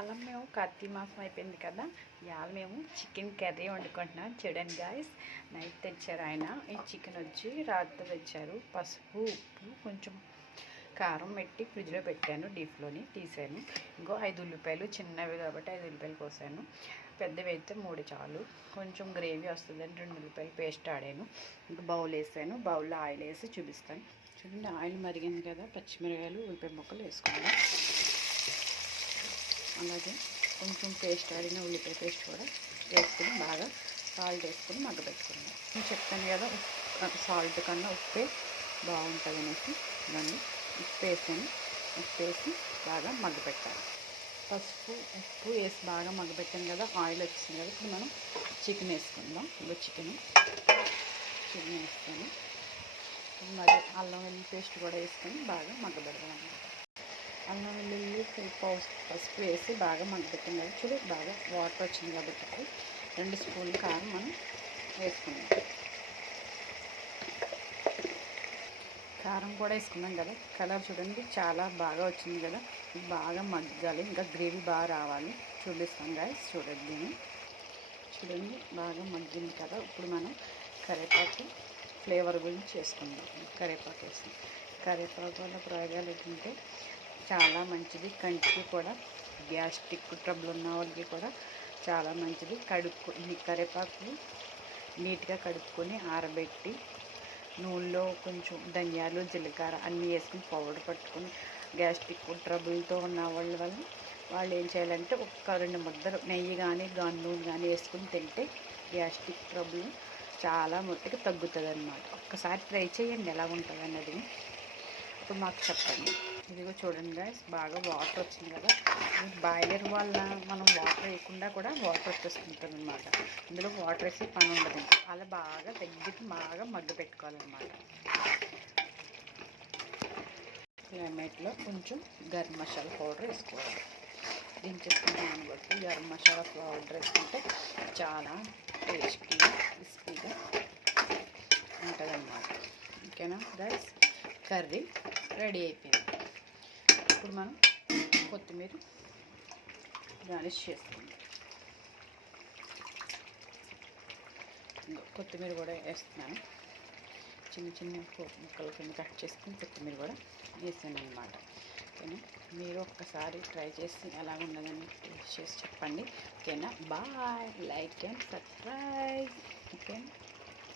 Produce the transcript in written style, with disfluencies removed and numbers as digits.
ఇవాళ మేము కార్తీక మాసం అయిపోయింది కదా. ఇవాళ మేము చికెన్ కర్రీ వండుకుంటున్నాం. చూడండి గాయస్, నైట్ తెచ్చారు ఆయన. ఈ చికెన్ వచ్చి రాత్రి తెచ్చారు. పసుపు, ఉప్పు, కొంచెం కారం పెట్టి ఫ్రిడ్జ్లో పెట్టాను. డీప్లోని తీసాను. ఇంకో 5 ఉల్లిపాయలు, చిన్నవి కాబట్టి 5 ఉల్లిపాయలు కోసాను. పెద్దవి అయితే 3 చాలు. కొంచెం గ్రేవీ వస్తుందని 2 ఉల్లిపాయలు పేస్ట్ ఆడాను. ఇంకా బౌల్ వేసాను. బౌల్లో ఆయిల్ వేసి చూపిస్తాను. చూడండి, ఆయిల్ మరిగింది కదా. పచ్చిమిరకాయలు, ఉల్లిపాయ ముక్కలు వేసుకున్నాను. అలాగే కొంచెం పేస్ట్ ఆడిన ఉల్లిపాయ పేస్ట్ కూడా వేసుకుని బాగా సాల్ట్ వేసుకొని మగ్గబెట్టుకున్నాను. నేను చెప్తాను కదా, సాల్ట్ కన్నా ఉప్పే బాగుంటుంది అనేసి దాన్ని ఉప్పు వేసాను. ఉప్పు వేసి బాగా మగ్గబెట్టాలి. పసుపు, ఉప్పు వేసి బాగా మగ్గబెట్టాను కదా. ఆయిల్ వచ్చింది కదా. ఇప్పుడు మనం చికెన్ వేసుకుందాం. ఇంకో చికెన్ వేసుకొని మరి అల్లం వెల్లుల్లి పేస్ట్ కూడా వేసుకొని బాగా మగ్గబెడదాం అన్నమాట. అల్లం వెల్లుల్లి పసుపు వేసి బాగా మగ్గబెట్టాం కదా. చూడు, బాగా వాటర్ వచ్చింది కాబట్టి 2 స్పూన్లు కారం మనం వేసుకున్నాం. కారం కూడా వేసుకున్నాం కదా. కలర్ చూడండి చాలా బాగా వచ్చింది కదా. బాగా మగ్గాలి, ఇంకా గ్రేవీ బాగా రావాలి. చూపిస్తాం గాయస్. చూడండి బాగా మగ్గింది కదా. ఇప్పుడు మనం కరివేపాకు ఫ్లేవర్ గురించి చేసుకుందాం. కరివేపాకు వేస్తాం. కరివేపాకు వల్ల ప్రయోగాలు ఏంటంటే చాలా మంచిది. కంటికి కూడా, గ్యాస్ట్రిక్ ట్రబుల్ ఉన్న వాళ్ళకి కూడా చాలా మంచిది. కరివేపాకు నీట్గా కడుక్కొని ఆరబెట్టి నూనెలో కొంచెం ధనియాలు, జీలకర్ర అన్నీ వేసుకుని పౌడర్ పట్టుకొని గ్యాస్ట్రిక్ ట్రబుల్తో ఉన్న వాళ్ళు ఏం చేయాలంటే 1-2 ముద్దలు నెయ్యి కానీ నూనె కానీ వేసుకుని తింటే గ్యాస్ట్రిక్ ట్రబుల్ చాలా మట్టుకు తగ్గుతుంది అన్నమాట. ఒక్కసారి ట్రై చేయండి ఎలా ఉంటుంది అన్నది. ఇప్పుడు మాకు చెప్పండి. ఇదిగో చూడండి గాయస్, బాగా వాటర్ వచ్చింది కదా. బాయిలర్ వల్ల మనం వాటర్ వేయకుండా కూడా వాటర్ వచ్చేస్తుంటుంది అనమాట. ఇందులో వాటర్ వేసి పని ఉండదు. అలా బాగా దగ్గరికి బాగా మగ్గ పెట్టుకోవాలన్నమాట. క్లైమేట్లో కొంచెం గరం మసాలా పౌడర్ వేసుకోవాలి. దించేసుకుంటాం బట్టి గరం మసాలా పౌడర్ వేసుకుంటే చాలా టేస్టీ, క్రిస్పీగా ఉంటుంది అన్నమాట. ఓకేనా గైస్, కర్రీ రెడీ అయిపోయింది. ఇప్పుడు మనం కొత్తిమీర గార్నిష్ చేసుకుందాం. కొత్తిమీర కూడా వేస్తున్నాను. చిన్న ముక్కలు కింద కట్ చేసుకుని కొత్తిమీర కూడా వేసాను అన్నమాట. ఓకేనా, మీరు ఒక్కసారి ట్రై చేసి ఎలా ఉన్నదని టేస్ట్ చేసి చెప్పండి. ఓకేనా, bye. Like and subscribe. Okay.